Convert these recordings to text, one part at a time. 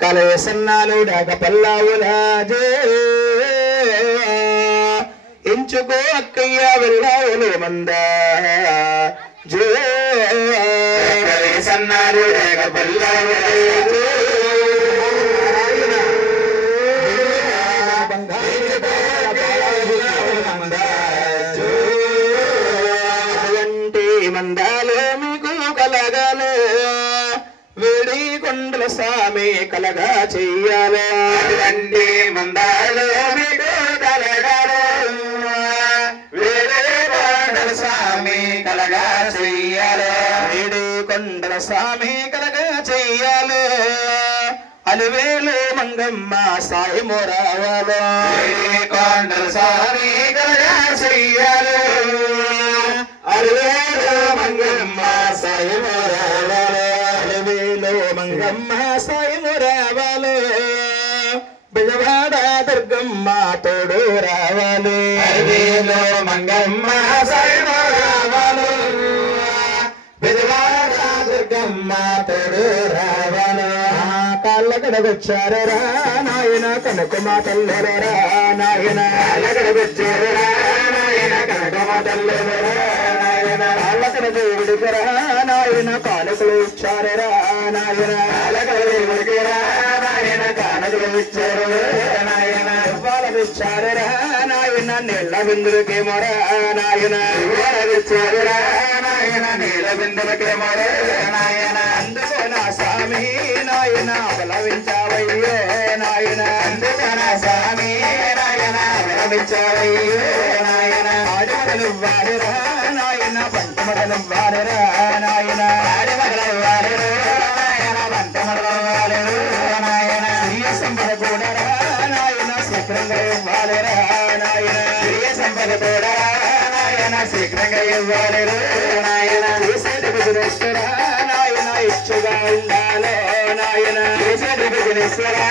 కలసన్నాలు డాక పల్లావులాజే ఎంచుకో అక్కయ్య వెళ్ళావులు మందా జో కలసన్నాలు డాక పల్లావులాజే మందాలో మీకు కలగాలో వేడి కొండల స్వామి కలగా చెయ్యాలో అంటే మందాలో మీకు కలగాలో వేడి కొండల స్వామి కలగా చెయ్యాలో వేడి కొండల స్వామి కలగా చెయ్యాలో అలివేలు మంగమ్మ సాయి మోరావాలో వేడి కొండల స్వామి కలగా చెయ్యాలో అలివేలు మంగమ్మ సాయి మోరావాలో అలివేలు మంగమ్మ సాయి మోరావాలో బిజవాడ దుర్గమ్మ తోడు రావాలి అలివేలు మంగమ్మ సాయి మోరావాలో బిజవాడ దుర్గమ్మ తోడు రావాలి కాళ్ళ కడగొచ్చారా నాయన కనకమా తల్లెరా నాయన కాళ్ళ కడగొచ్చారా నాయన కనకమా తల్లెరా నాయన కాళ్ళ కడగొడికరా నాయన కానుకలు ఇచ్చారా నాయన కాళ్ళ కడగొడికరా నాయన కానుకలు ఇచ్చారు నాయన ఇవ్వాలని ఇచ్చారా నాయన నీళ్ళ బిందులకి మొరా నాయన ఇవ్వాలని ఇచ్చారా నాయన నీళ్ళ బిందులకి మొరా నాయన అందుకో నా స్వామి నాయన అవలవించావయ్యో నాయన అందుకో నా స్వామి నాయన అవలవించావయ్యో నాయన ఆడిమగలు వాడరా నాయన పంటమగలు వాడరా నాయన ఆడిమగలు వాడరు నాయన పంటమగలు వాడరు నాయన స్త్రీయ సంపద కూడరా నాయన శీఘ్రంగా ఇవ్వాలరా నాయన స్త్రీయ సంపద కూడరా నాయన శీఘ్రంగా ఇవ్వాలరు నాయన చేసేది బిజినెస్రా నాయన ఇచ్చుగా ఉండాలి నాయన చేసేది బిజినెస్రా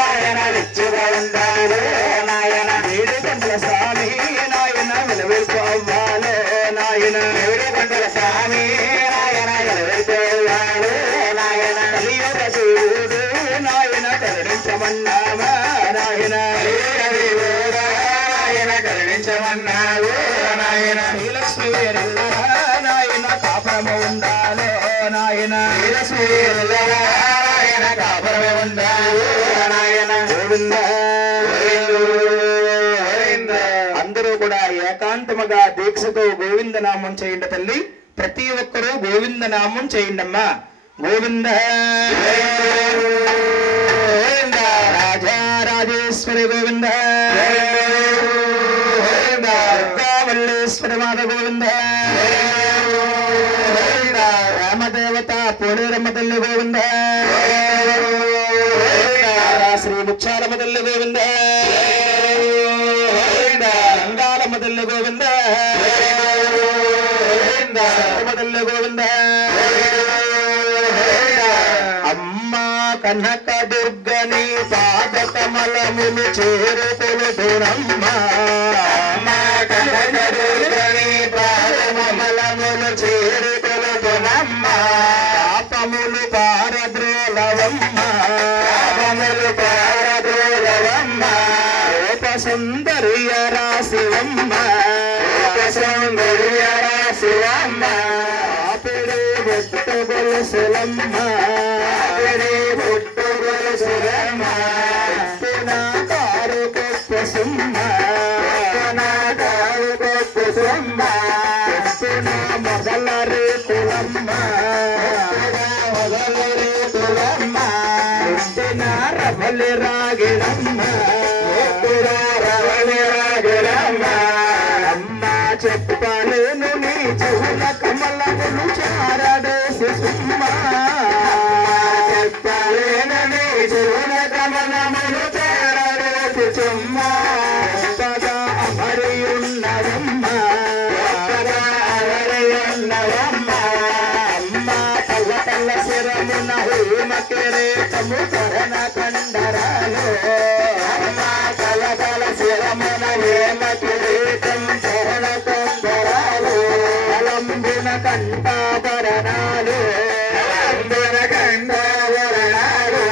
నాయన ఇచ్చుగా ఉండాలి నాయన ఏడు గంటల స్వామి నాయన విలువైపోవాలి నాయన ఏడు గంటల స్వామి నాయన విలువైపోవాలి నాయన కలియుగ దేవుడు నాయన కరుణించమన్నావా నాయన నాయన కరుణించమన్నావు నాయన శ్రీలక్ష్మి నాయన కాపురము ఉండాలి నాయన శ్రీలక్ష్మి నాయన కాపురము ఉండాలి నాయన గోవింద అందరూ కూడా ఏకాంతముగా దీక్షతో గోవింద నామం చేయండి తల్లి ప్రతి ఒక్కరూ గోవింద నామం చేయండమ్మా గోవింద రాజా రాజేశ్వరి గోవింద మల్లేశ్వరి మాత గోవింద రామదేవత పోలేరమ్మ తల్లి గోవింద శ్రీ ముచ్చాలమ్మ తల్లి గోవింద అంగాలమ్మ తల్లి గోవింద తల్లి గోవింద అమ్మ కనక దుర్గని పాద కమలములు చేరుకొలుతురమ్మ కనక దుర్గని పాద కమలములు చేరుకొలుతురమ్మ పాపములు పారద్రోలవమ్మ పాపములు పారద్రోలవమ్మ రూప సుందరియ రాశివమ్మ రూప సౌందర్య రాశివమ్మ ఆపిడి బొట్టు గొలుసులమ్మ ఆపిడి బొట్టు గొలుసులమ్మ నా కారు కొప్పసుమ్మ నా కారు కొప్పసుమ్మ నా మొదల రేకులమ్మ మొదల రేకులమ్మ నా రవలి రాగిలమ్మ రవలి రాగిలమ్మ అమ్మ చెప్పలేను నీ చెవుల కమలములు చారడేసి సుమ్మ చెప్పలేను నీ చెవుల కమలములు చారడేసి సుమ్మ గొప్పగా అమరి ఉన్నవమ్మ గొప్పగా అమరి ఉన్నవమ్మ అమ్మ తల్ల తల్ల శిరమున హేమ కిరీటము కరణ కండరాలు అమ్మ తల తల శిరమున హేమ కిరీటం కరణ కండరాలు అలంబున కంఠాభరణాలు అలంబున కంఠాభరణాలు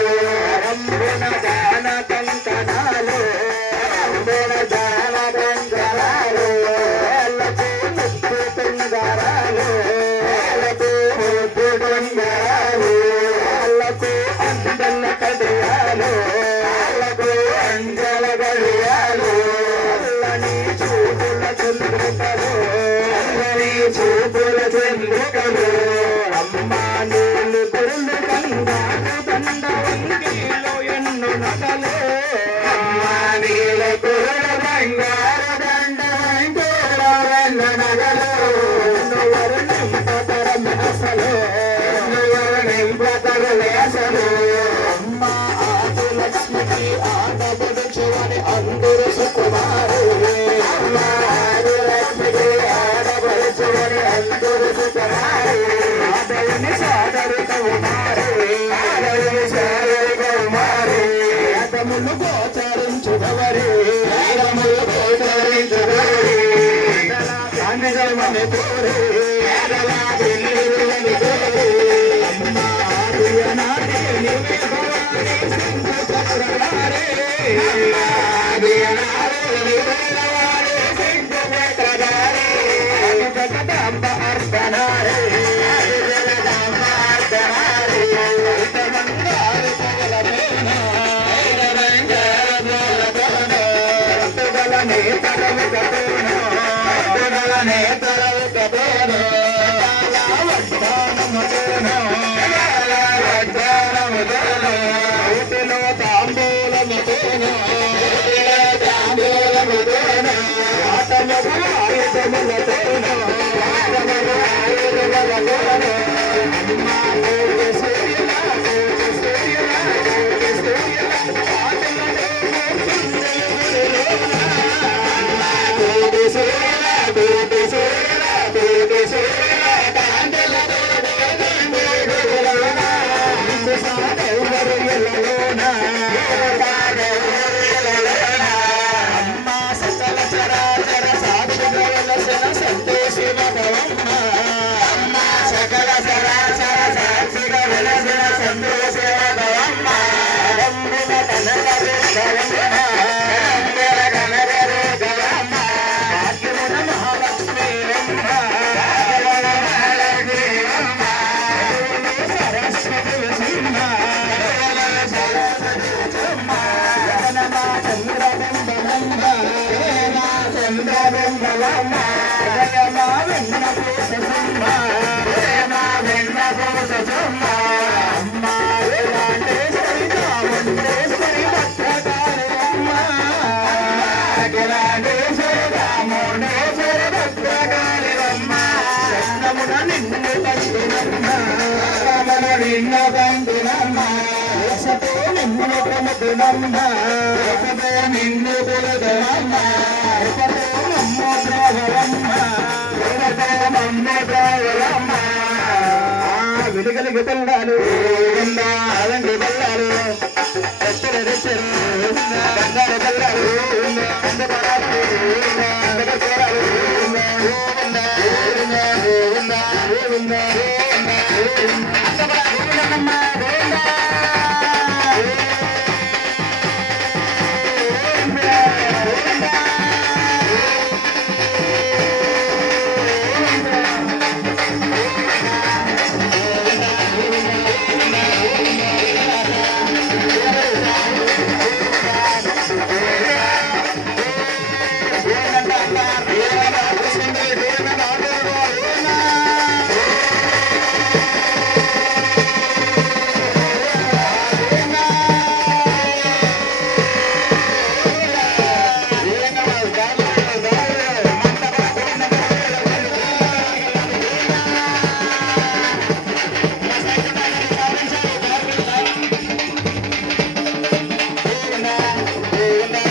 విలుగలిగి తెల్లాలు అలండి బల్లాలు బంగారు బల్లాలు Thank you.